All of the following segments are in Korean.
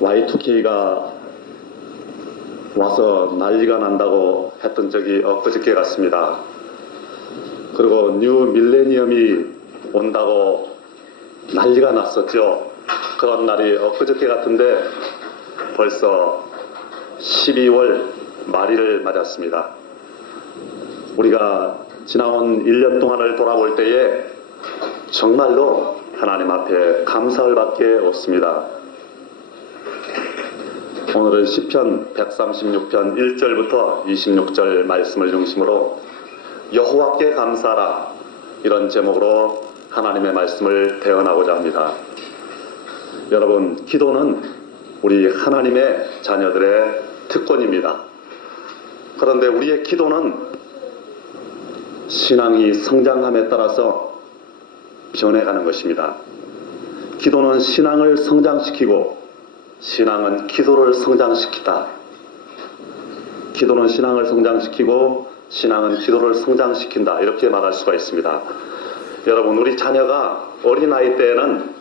Y2K가 와서 난리가 난다고 했던 적이 엊그저께 같습니다. 그리고 뉴 밀레니엄이 온다고 난리가 났었죠. 그런 날이 엊그저께 같은데 벌써 12월 말일을 맞았습니다. 우리가 지나온 1년 동안을 돌아볼 때에 정말로 하나님 앞에 감사할 밖에 없습니다. 오늘은 시편 136편 1절부터 26절 말씀을 중심으로 여호와께 감사하라, 이런 제목으로 하나님의 말씀을 대언하고자 합니다. 여러분, 기도는 우리 하나님의 자녀들의 특권입니다. 그런데 우리의 기도는 신앙이 성장함에 따라서 변해가는 것입니다. 기도는 신앙을 성장시키고 신앙은 기도를 성장시키다. 기도는 신앙을 성장시키고 신앙은 기도를 성장시킨다, 이렇게 말할 수가 있습니다. 여러분, 우리 자녀가 어린아이 때에는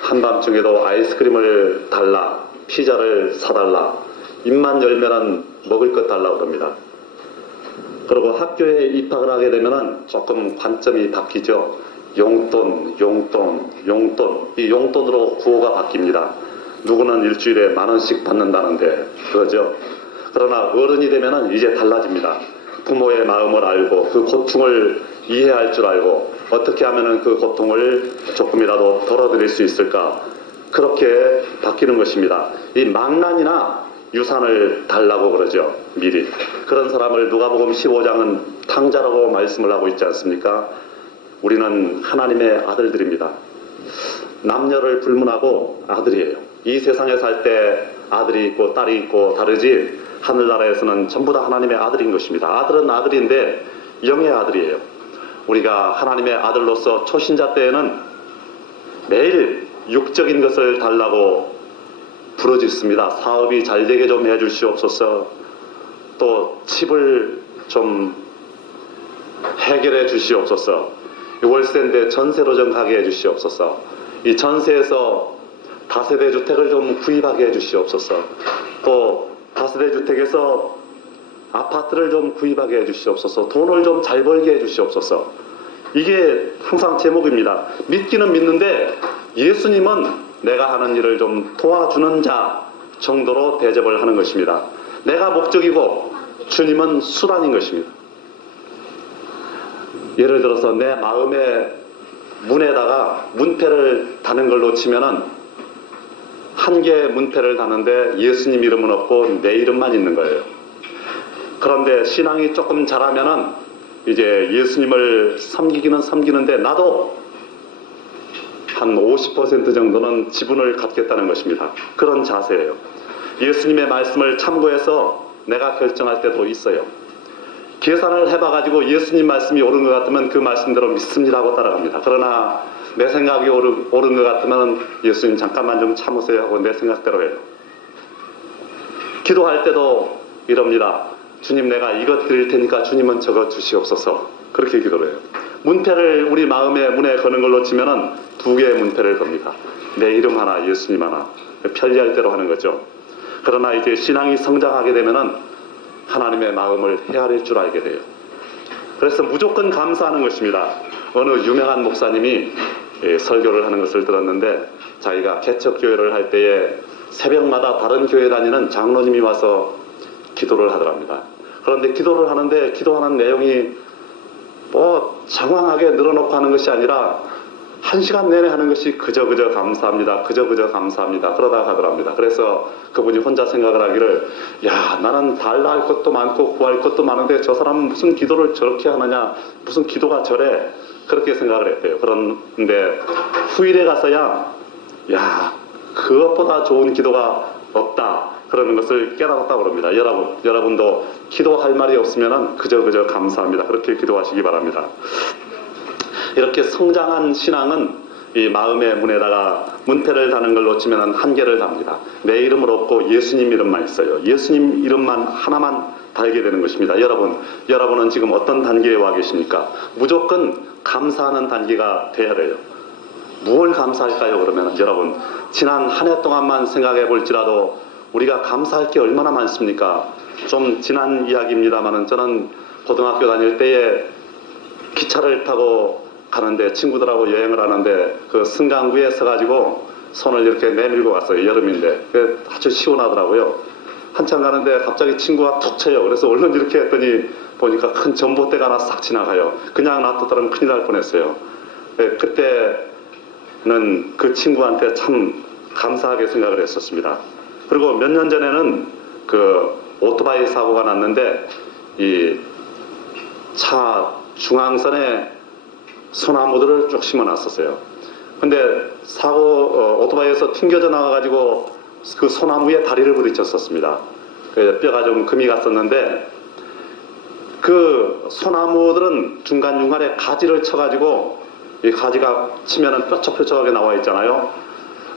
한밤중에도 아이스크림을 달라, 피자를 사달라, 입만 열면은 먹을 것 달라 그럽니다. 그리고 학교에 입학을 하게 되면은 조금 관점이 바뀌죠. 용돈. 이 용돈으로 구호가 바뀝니다. 누구는 일주일에 10,000원씩 받는다는데 그거죠. 그러나 어른이 되면은 이제 달라집니다. 부모의 마음을 알고 그 고통을 이해할 줄 알고 어떻게 하면은 그 고통을 조금이라도 덜어드릴 수 있을까, 그렇게 바뀌는 것입니다. 이 망난이나 유산을 달라고 그러죠. 미리. 그런 사람을 누가복음 15장은 탕자라고 말씀을 하고 있지 않습니까? 우리는 하나님의 아들들입니다. 남녀를 불문하고 아들이에요. 이 세상에 살 때 아들이 있고 딸이 있고 다르지, 하늘나라에서는 전부 다 하나님의 아들인 것입니다. 아들은 아들인데 영의 아들이에요. 우리가 하나님의 아들로서 초신자 때에는 매일 육적인 것을 달라고 부르짖습니다. 사업이 잘 되게 좀 해주시옵소서. 또 집을 좀 해결해 주시옵소서. 월세인데 전세로 좀 가게 해주시옵소서. 이 전세에서 다세대 주택을 좀 구입하게 해주시옵소서. 또 다세대 주택에서 아파트를 좀 구입하게 해주시옵소서. 돈을 좀 잘 벌게 해주시옵소서. 이게 항상 제목입니다. 믿기는 믿는데 예수님은 내가 하는 일을 좀 도와주는 자 정도로 대접을 하는 것입니다. 내가 목적이고 주님은 수단인 것입니다. 예를 들어서 내 마음의 문에다가 문패를 다는 걸로 치면은 한 개의 문패를 다는데 예수님 이름은 없고 내 이름만 있는 거예요. 그런데 신앙이 조금 자라면은 이제 예수님을 섬기기는 섬기는데 나도 한 50% 정도는 지분을 갖겠다는 것입니다. 그런 자세예요. 예수님의 말씀을 참고해서 내가 결정할 때도 있어요. 계산을 해봐가지고 예수님 말씀이 옳은 것 같으면 그 말씀대로 믿습니다 하고 따라갑니다. 그러나 내 생각이 옳은 것 같으면 예수님 잠깐만 좀 참으세요 하고 내 생각대로 해요. 기도할 때도 이럽니다. 주님, 내가 이것 드릴 테니까 주님은 저거 주시옵소서. 그렇게 기도를 해요. 문패를 우리 마음의 문에 거는 걸로 치면은 2개의 문패를 겁니다. 내 이름 하나, 예수님 하나. 편리할 대로 하는 거죠. 그러나 이제 신앙이 성장하게 되면은 하나님의 마음을 헤아릴 줄 알게 돼요. 그래서 무조건 감사하는 것입니다. 어느 유명한 목사님이 설교를 하는 것을 들었는데, 자기가 개척교회를 할 때에 새벽마다 다른 교회 다니는 장로님이 와서 기도를 하더랍니다. 그런데 기도를 하는데 기도하는 내용이 뭐 장황하게 늘어놓고 하는 것이 아니라 1시간 내내 하는 것이 그저 감사합니다. 그저 감사합니다. 그러다가 하더랍니다. 그래서 그분이 혼자 생각을 하기를, 야, 나는 달라 할 것도 많고 구할 것도 많은데 저 사람은 무슨 기도를 저렇게 하느냐, 무슨 기도가 저래, 그렇게 생각을 했대요. 그런데 후일에 가서야, 야, 그것보다 좋은 기도가 없다, 그러는 것을 깨달았다고 합니다. 여러분도 기도할 말이 없으면 그저 감사합니다. 그렇게 기도하시기 바랍니다. 이렇게 성장한 신앙은 이 마음의 문에다가 문패를 다는 걸로 치면 1개를 답니다. 내 이름을 없고 예수님 이름만 있어요. 예수님 이름만 하나만 달게 되는 것입니다. 여러분은 지금 어떤 단계에 와 계십니까? 무조건 감사하는 단계가 돼야 돼요. 무엇을 감사할까요? 그러면 여러분, 지난 한 해 동안만 생각해 볼지라도 우리가 감사할 게 얼마나 많습니까? 좀 지난 이야기입니다만은 저는 고등학교 다닐 때에 기차를 타고 가는데, 친구들하고 여행을 하는데 그 승강구에 서가지고 손을 이렇게 내밀고 갔어요. 여름인데 아주 시원하더라고요. 한참 가는데 갑자기 친구가 툭 쳐요. 그래서 얼른 이렇게 했더니 보니까 큰 전봇대가 하나 싹 지나가요. 그냥 놔뒀다면 큰일 날 뻔했어요. 그때는 그 친구한테 참 감사하게 생각을 했었습니다. 그리고 몇 년 전에는 그 오토바이 사고가 났는데 이 차 중앙선에 소나무들을 쭉 심어놨었어요. 근데 오토바이에서 튕겨져 나와가지고 그 소나무에 다리를 부딪혔었습니다. 뼈가 좀 금이 갔었는데 그 소나무들은 중간중간에 가지를 쳐가지고 이 가지가 치면은 뾰족뾰족하게 나와 있잖아요.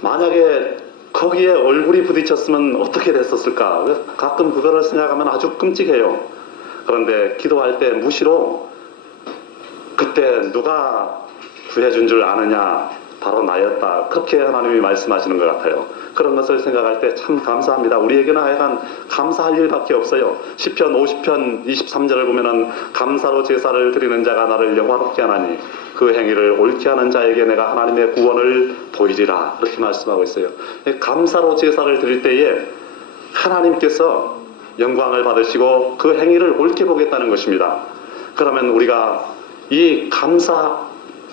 만약에 거기에 얼굴이 부딪혔으면 어떻게 됐었을까? 가끔 그거를 생각하면 아주 끔찍해요. 그런데 기도할 때 무시로 그때 누가 구해준 줄 아느냐? 바로 나였다. 그렇게 하나님이 말씀하시는 것 같아요. 그런 것을 생각할 때 참 감사합니다. 우리에게는 하여간 감사할 일밖에 없어요. 시편 50편 23절을 보면은 감사로 제사를 드리는 자가 나를 영화롭게 하나니 그 행위를 옳게 하는 자에게 내가 하나님의 구원을 보이리라. 그렇게 말씀하고 있어요. 감사로 제사를 드릴 때에 하나님께서 영광을 받으시고 그 행위를 옳게 보겠다는 것입니다. 그러면 우리가 이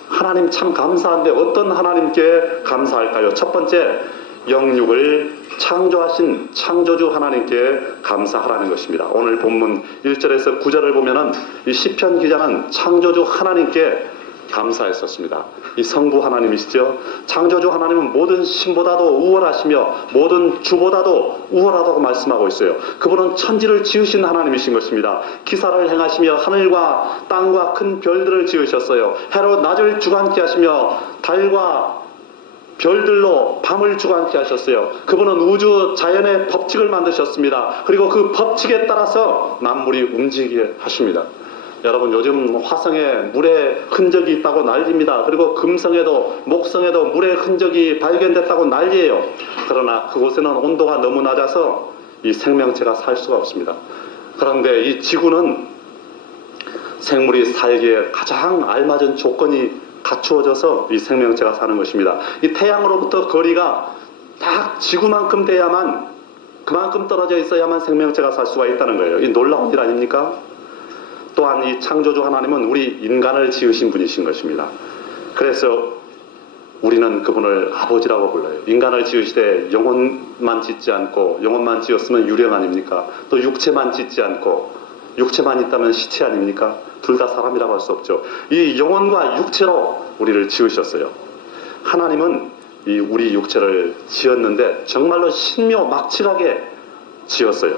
하나님 참 감사한데 어떤 하나님께 감사할까요? 첫 번째, 영육을 창조하신 창조주 하나님께 감사하라는 것입니다. 오늘 본문 1절에서 9절을 보면은 이 시편 기자는 창조주 하나님께 감사했었습니다. 이 성부 하나님이시죠. 창조주 하나님은 모든 신보다도 우월하시며 모든 주보다도 우월하다고 말씀하고 있어요. 그분은 천지를 지으신 하나님이신 것입니다. 기사를 행하시며 하늘과 땅과 큰 별들을 지으셨어요. 해로 낮을 주관케 하시며 달과 별들로 밤을 주관케 하셨어요. 그분은 우주 자연의 법칙을 만드셨습니다. 그리고 그 법칙에 따라서 만물이 움직이게 하십니다. 여러분, 요즘 화성에 물의 흔적이 있다고 난리입니다. 그리고 금성에도 목성에도 물의 흔적이 발견됐다고 난리예요. 그러나 그곳에는 온도가 너무 낮아서 이 생명체가 살 수가 없습니다. 그런데 이 지구는 생물이 살기에 가장 알맞은 조건이 갖추어져서 이 생명체가 사는 것입니다. 이 태양으로부터 거리가 딱 지구만큼 돼야만, 그만큼 떨어져 있어야만 생명체가 살 수가 있다는 거예요. 이 놀라운 일 아닙니까? 또한 이 창조주 하나님은 우리 인간을 지으신 분이신 것입니다. 그래서 우리는 그분을 아버지라고 불러요. 인간을 지으시되 영혼만 짓지 않고, 영혼만 지었으면 유령 아닙니까? 또 육체만 짓지 않고, 육체만 있다면 시체 아닙니까? 둘 다 사람이라고 할 수 없죠. 이 영혼과 육체로 우리를 지으셨어요. 하나님은 이 우리 육체를 지었는데 정말로 신묘막측하게 지었어요.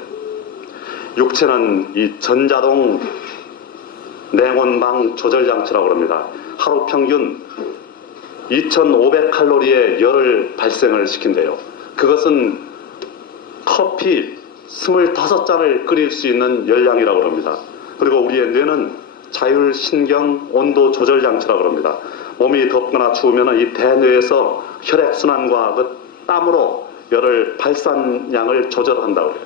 육체는 이 전자동 냉온방 조절장치라고 합니다. 하루 평균 2500칼로리의 열을 발생을 시킨대요. 그것은 커피 25잔을 끓일 수 있는 열량이라고 합니다. 그리고 우리의 뇌는 자율신경 온도 조절장치라고 합니다. 몸이 덥거나 추우면 이 대뇌에서 혈액순환과 그 땀으로 열을 발산량을 조절한다고 해요.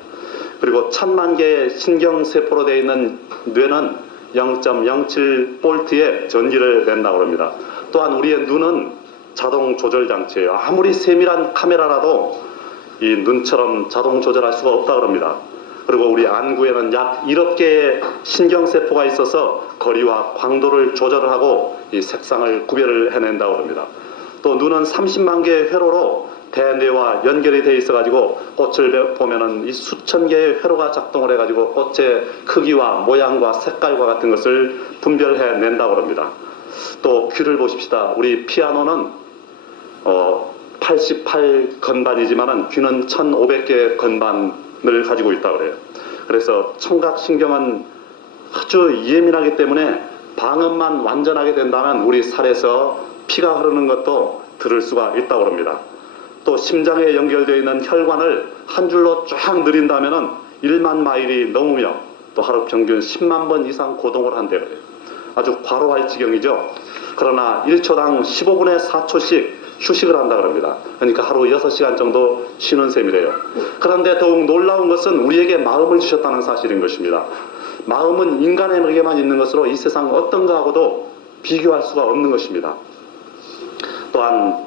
그리고 1000만 개의 신경세포로 되어 있는 뇌는 0.07볼트의 전기를 낸다고 합니다. 또한 우리의 눈은 자동 조절 장치예요. 아무리 세밀한 카메라라도 이 눈처럼 자동 조절할 수가 없다고 합니다. 그리고 우리 안구에는 약 1억 개의 신경세포가 있어서 거리와 광도를 조절하고 이 색상을 구별을 해낸다고 합니다. 또 눈은 30만 개의 회로로 대뇌와 연결이 되어 있어가지고 꽃을 보면은 이 수천 개의 회로가 작동을 해가지고 꽃의 크기와 모양과 색깔과 같은 것을 분별해 낸다고 합니다. 또 귀를 보십시다. 우리 피아노는 88건반이지만은 귀는 1500개의 건반을 가지고 있다고 그래요. 그래서 청각신경은 아주 예민하기 때문에 방음만 완전하게 된다면 우리 살에서 피가 흐르는 것도 들을 수가 있다고 합니다. 또 심장에 연결되어 있는 혈관을 한 줄로 쫙 늘린다면은 1만 마일이 넘으며 또 하루 평균 10만 번 이상 고동을 한대요. 아주 과로할 지경이죠. 그러나 1초당 15분의 4초씩 휴식을 한다 그럽니다. 그러니까 하루 6시간 정도 쉬는 셈이래요. 그런데 더욱 놀라운 것은 우리에게 마음을 주셨다는 사실인 것입니다. 마음은 인간에게만 있는 것으로 이 세상 어떤 것하고도 비교할 수가 없는 것입니다. 또한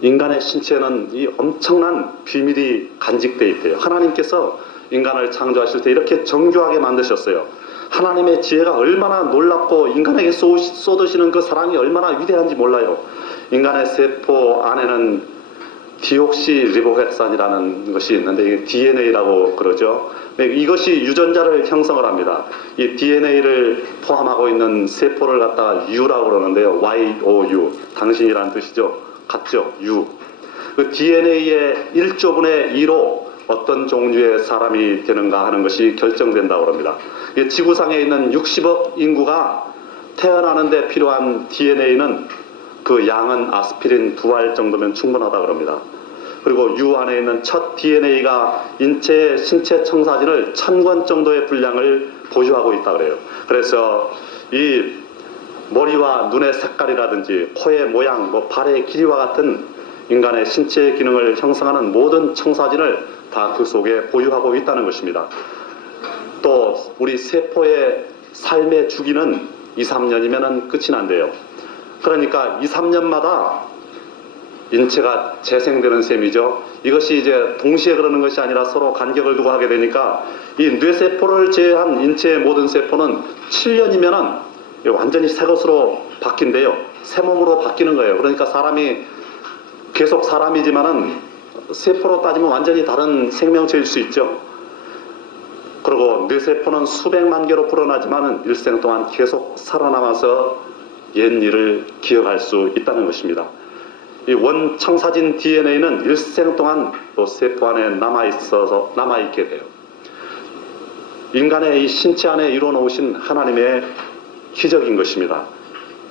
인간의 신체에는 이 엄청난 비밀이 간직되어 있대요. 하나님께서 인간을 창조하실 때 이렇게 정교하게 만드셨어요. 하나님의 지혜가 얼마나 놀랍고 인간에게 쏟으시는 그 사랑이 얼마나 위대한지 몰라요. 인간의 세포 안에는 디옥시리보핵산이라는 것이 있는데 이게 DNA라고 그러죠. 이것이 유전자를 형성을 합니다. 이 DNA를 포함하고 있는 세포를 갖다가 U라고 그러는데요. YOU, 당신이라는 뜻이죠. 같죠? U. 그 DNA의 1조분의 2로 어떤 종류의 사람이 되는가 하는 것이 결정된다고 합니다. 지구상에 있는 60억 인구가 태어나는데 필요한 DNA는 그 양은 아스피린 2알 정도면 충분하다고 합니다. 그리고 U 안에 있는 첫 DNA가 인체의 신체 청사진을 1000권 정도의 분량을 보유하고 있다고 그래요. 그래서 이 머리와 눈의 색깔이라든지 코의 모양, 발의 길이와 같은 인간의 신체 기능을 형성하는 모든 청사진을 다 그 속에 보유하고 있다는 것입니다. 또 우리 세포의 삶의 주기는 2, 3년이면 끝이 난대요. 그러니까 2, 3년마다 인체가 재생되는 셈이죠. 이것이 이제 동시에 그러는 것이 아니라 서로 간격을 두고 하게 되니까 이 뇌세포를 제외한 인체의 모든 세포는 7년이면은 완전히 새 것으로 바뀐대요. 새 몸으로 바뀌는 거예요. 그러니까 사람이 계속 사람이지만은 세포로 따지면 완전히 다른 생명체일 수 있죠. 그리고 뇌세포는 수백만 개로 불어나지만은 일생 동안 계속 살아남아서 옛 일을 기억할 수 있다는 것입니다. 이 원청사진 DNA는 일생 동안 또 세포 안에 남아있게 돼요. 인간의 이 신체 안에 이루어놓으신 하나님의 기적인 것입니다.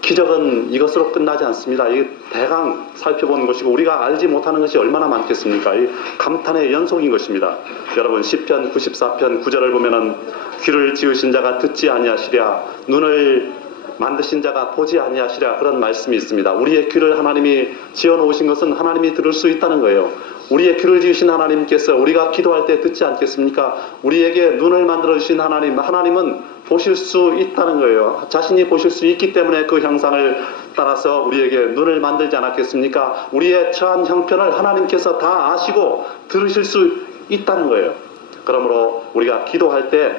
기적은 이것으로 끝나지 않습니다. 이 대강 살펴보는 것이고 우리가 알지 못하는 것이 얼마나 많겠습니까? 이 감탄의 연속인 것입니다. 여러분 시편 94편 9절을 보면은 귀를 지으신 자가 듣지 아니하시랴 눈을 만드신 자가 보지 아니하시랴 그런 말씀이 있습니다. 우리의 귀를 하나님이 지어놓으신 것은 하나님이 들을 수 있다는 거예요. 우리의 귀를 지으신 하나님께서 우리가 기도할 때 듣지 않겠습니까? 우리에게 눈을 만들어주신 하나님은 보실 수 있다는 거예요. 자신이 보실 수 있기 때문에 그 형상을 따라서 우리에게 눈을 만들지 않았겠습니까? 우리의 처한 형편을 하나님께서 다 아시고 들으실 수 있다는 거예요. 그러므로 우리가 기도할 때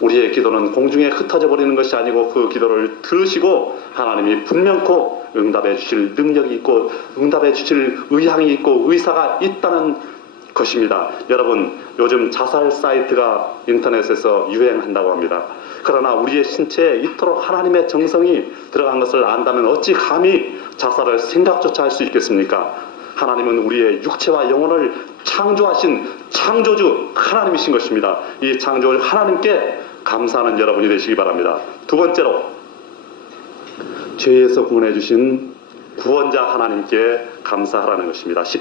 우리의 기도는 공중에 흩어져 버리는 것이 아니고 그 기도를 들으시고 하나님이 분명코 응답해 주실 능력이 있고 응답해 주실 의향이 있고 의사가 있다는 것입니다. 여러분 요즘 자살 사이트가 인터넷에서 유행한다고 합니다. 그러나 우리의 신체에 이토록 하나님의 정성이 들어간 것을 안다면 어찌 감히 자살을 생각조차 할 수 있겠습니까? 하나님은 우리의 육체와 영혼을 창조하신 창조주 하나님이신 것입니다. 이 창조주 하나님께 감사하는 여러분이 되시기 바랍니다. 두 번째로 죄에서 구원해 주신 구원자 하나님께 감사하라는 것입니다.